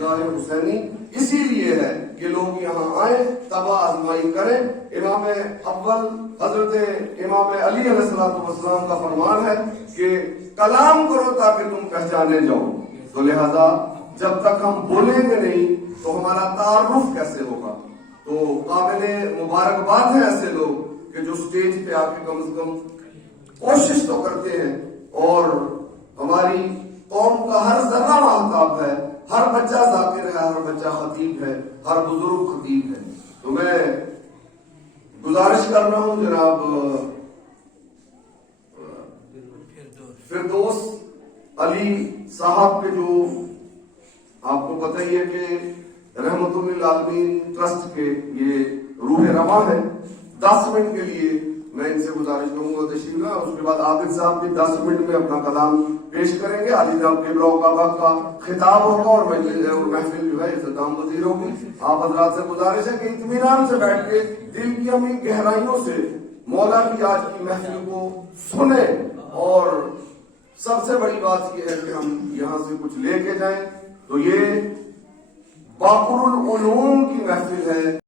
عیدگاہ حسینی اسی لیے ہے کہ لوگ یہاں آئیں، تباہ آزمائی کریں۔ امام اول حضرت امام علی علیہ السلام کا فرمان ہے کہ کلام کرو تاکہ تم پہچانے جاؤ۔ تو لہذا جب تک ہم بولیں گے نہیں تو ہمارا تعارف کیسے ہوگا؟ تو قابل مبارکباد ہیں ایسے لوگ کہ جو سٹیج پہ آ کے کم سے کم کوشش تو کرتے ہیں، اور ہماری قوم کا ہر ذرہ محتاب ہے، ہر بچہ ذاکر ہے، ہر بچہ خطیب ہے، ہر بزرگ خطیب ہے۔ تو میں گزارش کر رہا ہوں جناب فردوس علی صاحب کے، جو آپ کو پتہ ہی ہے کہ رحمت للعالمین ٹرسٹ کے یہ روح رواں ہے، 10 منٹ کے لیے میں ان سے گزارش کروں گا تشریف لائیں۔ اس کے بعد عابد صاحب بھی 10 منٹ میں اپنا کلام پیش کریں گے۔ علی جناب قبلہ و کعبہ کا خطاب ہوگا اور محفل جو ہے اختتام پذیر ہوگی۔ آپ حضرات سے گزارش ہے کہ اطمینان سے بیٹھ کے دل کی اپنی گہرائیوں سے مولا کی آج کی محفل کو سنیں، اور سب سے بڑی بات یہ ہے کہ ہم یہاں سے کچھ لے کے جائیں۔ تو یہ باقر العلوم کی محفل ہے۔